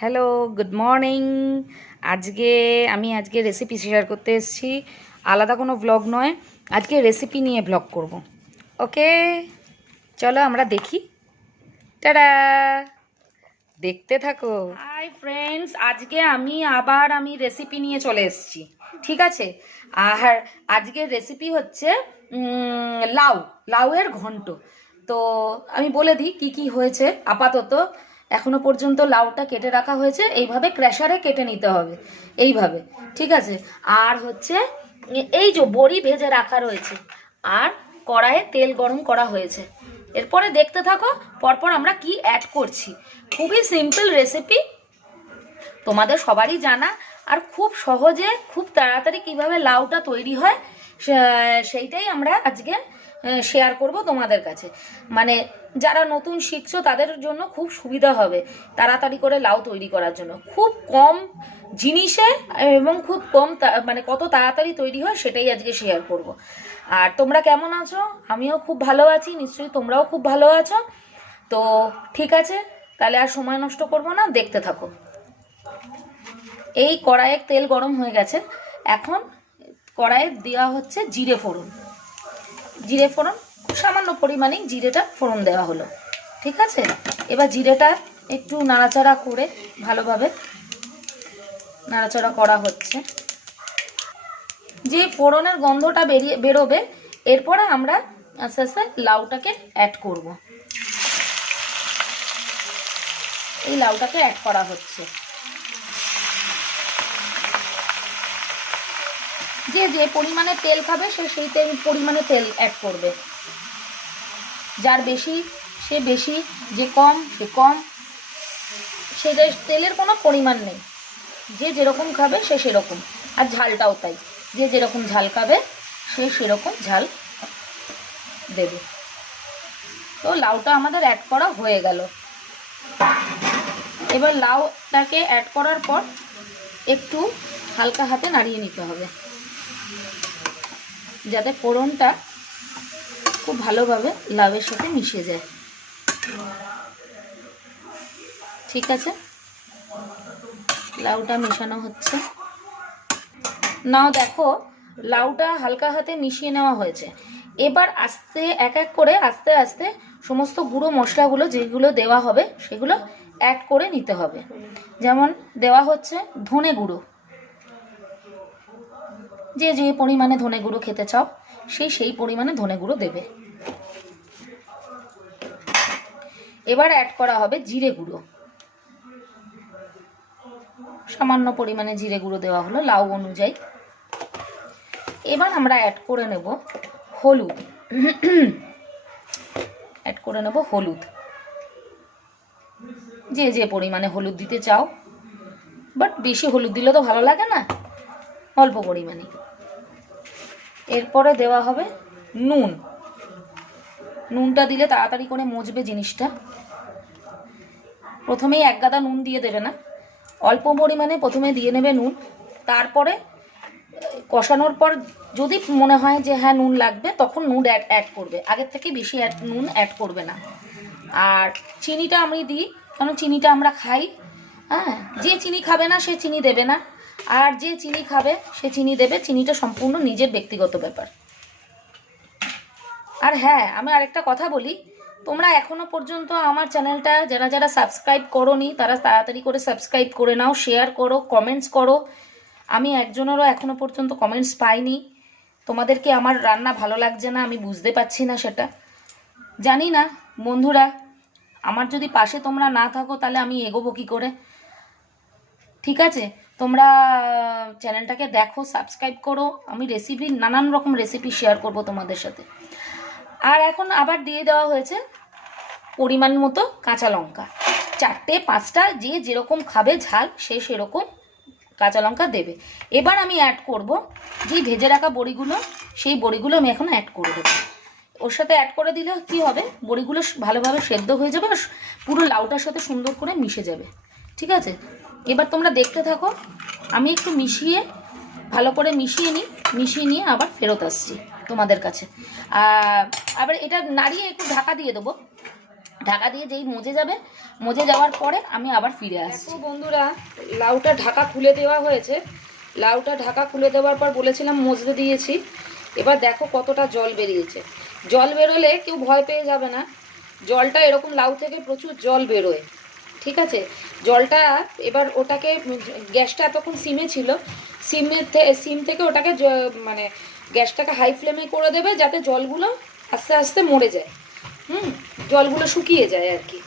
Hello, good morning. আজকে recipe share করতে এসেছি। আলাদা কোনো ব্লগ নয়, আজকে রেসিপি নিয়ে ব্লগ করব। ওকে, চলো আমরা দেখি। টাটা, দেখতে থাকো। হাই ফ্রেন্ডস, আজকে আমি রেসিপি নিয়ে চলে এসেছি। ঠিক আছে, আর আজকের রেসিপি হচ্ছে লাউয়ের ঘন্ট। তো আমি বলে দিই কি কি হয়েছে। আপাতত এখনো পর্যন্ত লাউটা কেটে রাখা হয়েছে, এইভাবে ক্র্যাশারে কেটে নিতে হবে, এইভাবে। ঠিক আছে, আর হচ্ছে এই যে বড়ি ভেজে রাখা রয়েছে, আর কড়াইয়ে তেল গরম করা হয়েছে। এরপরে দেখতে থাকো পরপর আমরা কি অ্যাড করছি। খুবই সিম্পল রেসিপি, তোমাদের সবারই জানা, আর খুব সহজে খুব তাড়াতাড়ি কিভাবে লাউটা তৈরি হয় সেইটাই আমরা আজকে শেয়ার করব তোমাদের কাছে। মানে যারা নতুন শিখছো তাদের জন্য খুব সুবিধা হবে তাড়াতাড়ি করে লাউ তৈরি করার জন্য। খুব কম জিনিসে এবং খুব কম মানে কত তাড়াতাড়ি তৈরি হয় সেটাই আজকে শেয়ার করব। আর তোমরা কেমন আছো? আমিও খুব ভালো আছি, নিশ্চয়ই তোমরাও খুব ভালো আছো। তো ঠিক আছে, তাহলে আর সময় নষ্ট করব না, দেখতে থাকো। এই কড়াইয়ে তেল গরম হয়ে গেছে, এখন কড়াইয়ে দেওয়া হচ্ছে জিরে ফোড়ন। সামান্য পরিমাণেই জিরেটা ফোড়ন দেওয়া হলো। ঠিক আছে, এবার জিরেটা একটু নাড়াচাড়া করে ভালোভাবে নাড়াচাড়া করা হচ্ছে। যে ফোড়নের গন্ধটা বেরোবে, এরপরে আমরা আস্তে আস্তে লাউটাকে অ্যাড করব। এই লাউটাকে অ্যাড করা হচ্ছে। যে যে পরিমাণে তেল খাবে সে সেই পরিমাণে তেল অ্যাড করবে। যার বেশি সে বেশি, যে কম সে কম, সেটা তেলের কোনো পরিমাণ নেই। যে যেরকম খাবে সে সেরকম, আর ঝালটাও তাই, যে যেরকম ঝাল খাবে সে সেরকম ঝাল দেবে। তো লাউটা আমাদের অ্যাড করা হয়ে গেল। এবার লাউটাকে অ্যাড করার পর একটু হালকা হাতে নাড়িয়ে নিতে হবে, যাতে ফোড়নটা খুব ভালোভাবে লাউয়ের সাথে মিশে যায়। ঠিক আছে, লাউটা মেশানো হচ্ছে। নাও দেখো, লাউটা হালকা হাতে মিশিয়ে নেওয়া হয়েছে। এবার এক এক করে আস্তে আস্তে সমস্ত গুঁড়ো মশলাগুলো যেগুলো দেওয়া হবে সেগুলো অ্যাড করে নিতে হবে। যেমন দেওয়া হচ্ছে ধনে গুঁড়ো, যে যে পরিমাণে ধনে গুঁড়ো খেতে চাও সেই পরিমাণে ধনে গুঁড়ো দেবে। এবার অ্যাড করা হবে জিরে গুঁড়ো, সামান্য পরিমাণে জিরে গুঁড়ো দেওয়া হলো লাউ অনুযায়ী। এবার আমরা অ্যাড করে নেব হলুদ। যে যে পরিমাণে হলুদ দিতে চাও, বাট বেশি হলুদ দিলে তো ভালো লাগে না, অল্প পরিমাণে। এরপরে দেওয়া হবে নুনটা দিলে তাড়াতাড়ি করে মজবে জিনিসটা। প্রথমেই এক গাদা নুন দিয়ে দেবে না, অল্প পরিমাণে প্রথমে দিয়ে নেবে নুন। তারপরে কষানোর পর যদি মনে হয় যে হ্যাঁ নুন লাগবে, তখন নুন অ্যাড করবে, আগের থেকে বেশি নুন অ্যাড করবে না। আর চিনিটা আমি দিই, কারণ চিনিটা আমরা খাই। হ্যাঁ, যে চিনি খাবে না সে চিনি দেবে না, আর যে চিনি খাবে সে চিনি দেবে। চিনিটা সম্পূর্ণ নিজের ব্যক্তিগত ব্যাপার। আর হ্যাঁ, আমি আরেকটা কথা বলি, তোমরা এখনো পর্যন্ত আমার চ্যানেলটা যারা যারা সাবস্ক্রাইব করোনি তারা তাড়াতাড়ি করে সাবস্ক্রাইব করে নাও, শেয়ার করো, কমেন্টস করো। আমি একজনেরও এখনো পর্যন্ত কমেন্টস পাইনি। তোমাদেরকে আমার রান্না ভালো লাগছে না, আমি বুঝতে পারছি না, সেটা জানি না। বন্ধুরা, আমার যদি পাশে তোমরা না থাকো তাহলে আমি এগোবো কী করে? ঠিক আছে, তোমরা চ্যানেলটাকে দেখো, সাবস্ক্রাইব করো। আমি নানান রকম রেসিপি শেয়ার করব তোমাদের সাথে। আর এখন আবার দিয়ে দেওয়া হয়েছে পরিমাণ মতো কাঁচা লঙ্কা, 4টে 5টা, যে যেরকম খাবে ঝাল সে সেরকম কাঁচা লঙ্কা দেবে। এবার আমি অ্যাড করব যে ভেজে রাখা বড়িগুলো, সেই বড়িগুলো আমি এখন অ্যাড করে দেবো। ওর সাথে অ্যাড করে দিলে কি হবে, বড়িগুলো ভালোভাবে সেদ্ধ হয়ে যাবে আর পুরো লাউটার সাথে সুন্দর করে মিশে যাবে। ঠিক আছে, এবার তোমরা দেখতে থাকো। আমি একটু ভালো করে মিশিয়ে নিয়ে আবার ফেরত আসছি তোমাদের কাছে। আবার এটা নাড়িয়ে একটু ঢাকা দিয়ে দেবো। ঢাকা দিয়ে যেই মজে যাবে, মজে যাওয়ার পরে আমি আবার ফিরে আসছি। দেখো বন্ধুরা, লাউটা ঢাকা খুলে দেওয়া হয়েছে। লাউটা ঢাকা খুলে দেওয়ার পর বলেছিলাম মজতে দিয়েছি। এবার দেখো কতটা জল বেরিয়েছে। জল বেরোলে কেউ ভয় পেয়ে যাবে না। জলটা এরকম লাউ থেকে প্রচুর জল বেরোয়, ঠিক আছে। জলটা এবার ওটাকে, গ্যাসটা এতক্ষণ সিমে ছিল, সিম থেকে ওটাকে মানে গ্যাসটাকে হাই ফ্লেমে করে দেবে, যাতে জলগুলো আস্তে আস্তে মরে যায়। জলগুলো শুকিয়ে যায় আর কি।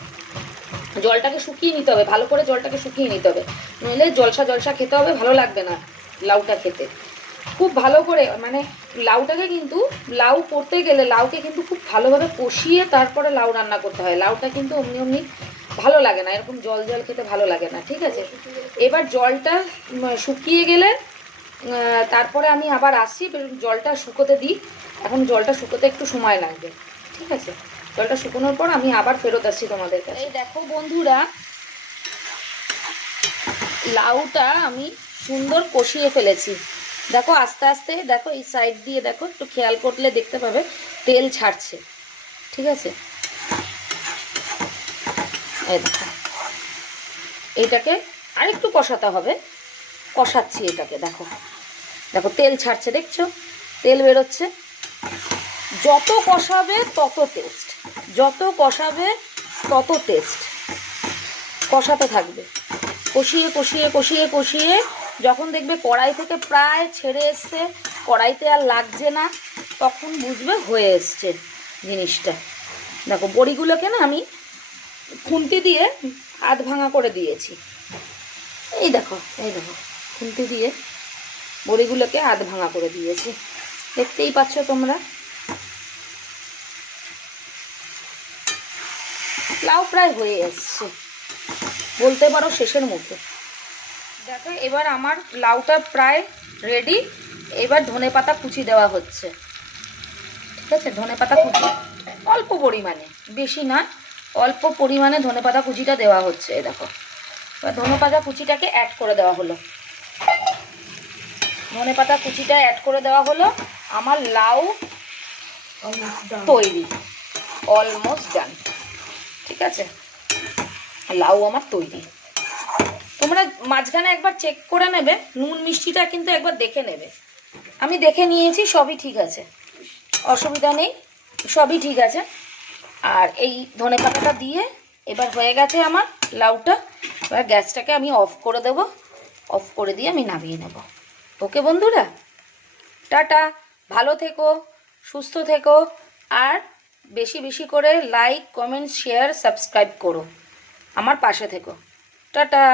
জলটাকে শুকিয়ে নিতে হবে, ভালো করে জলটাকে শুকিয়ে নিতে হবে, নইলে জলসা জলসা খেতে হবে, ভালো লাগবে না লাউটা খেতে। খুব ভালো করে মানে লাউটাকে কিন্তু, লাউ করতে গেলে লাউকে কিন্তু খুব ভালোভাবে কষিয়ে তারপরে লাউ রান্না করতে হয়। লাউটা কিন্তু অমনি অমনি ভালো লাগে না, এরকম জল জল খেতে ভালো লাগে না, ঠিক আছে। এবার জলটা শুকিয়ে গেলে তারপরে আমি আবার আসছি, জলটা শুকোতে দিই। এখন জলটা শুকোতে একটু সময় লাগবে, ঠিক আছে। জলটা শুকোনোর পর আমি আবার ফেরত আসছি তোমাদের কাছে। এই দেখো বন্ধুরা, লাউটা আমি সুন্দর কষিয়ে ফেলেছি। দেখো আস্তে আস্তে, দেখো এই সাইড দিয়ে দেখো, একটু খেয়াল করলে দেখতে পাবে তেল ছাড়ছে, ঠিক আছে। এই দেখো, এইটাকে আরেকটু কষাতে হবে, কষাচ্ছি এটাকে। দেখো দেখো তেল ছাড়ছে, দেখছো তেল বেরোচ্ছে। যত কষাবে তত টেস্ট, যত কষাবে তত টেস্ট। কষাতে থাকবে, কষিয়ে কষিয়ে কষিয়ে কষিয়ে যখন দেখবে কড়াই থেকে প্রায় ছেড়ে এসছে, কড়াইতে আর লাগছে না, তখন বুঝবে হয়ে এসছে জিনিসটা। দেখো বড়িগুলোকে না আমি খুন্তি দিয়ে আধ ভাঙা করে দিয়েছি। এই দেখো, এই দেখো খুন্তি দিয়ে বড়িগুলোকে আধ ভাঙা করে দিয়েছি, দেখতেই পাচ্ছ তোমরা। লাউ প্রায় হয়ে এসছে, বলতে পারো শেষের মুখে। দেখো এবার আমার লাউটা প্রায় রেডি। এবার ধনেপাতা কুচি দেওয়া হচ্ছে, ঠিক আছে। ধনেপাতা কুচি অল্প পরিমাণে, বেশি না, অল্প পরিমাণে ধনেপাতা কুচিটা দেওয়া হচ্ছে। এই দেখো, এবার ধনেপাতা কুচিটাকে অ্যাড করে দেওয়া হলো। ধনেপাতা কুচিটা অ্যাড করে দেওয়া হলো। আমার লাউ তৈরি, অলমোস্ট ডান, ঠিক আছে। লাউ আমার তৈরি। তোমরা মাঝখানে একবার চেক করে নেবে, নুন মিষ্টিটা কিন্তু একবার দেখে নেবে। আমি দেখে নিয়েছি, সবই ঠিক আছে, অসুবিধা নেই, সবই ঠিক আছে। আর এই ধনেপাতাটা দিয়ে এবার হয়ে গেছে আমার লাউটা। এবার গ্যাসটাকে আমি অফ করে দেব, অফ করে দিয়ে আমি নামিয়ে নেব। ওকে বন্ধুরা, টাটা, ভালো থেকো, সুস্থ থেকো, আর বেশি বেশি করে লাইক, কমেন্ট, শেয়ার, সাবস্ক্রাইব করো, আমার পাশে থেকো। টাটা।